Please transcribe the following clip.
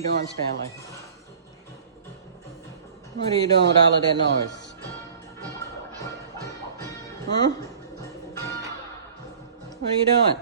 you doing, Stanley? What are you doing with all of that noise? Hmm? What are you doing?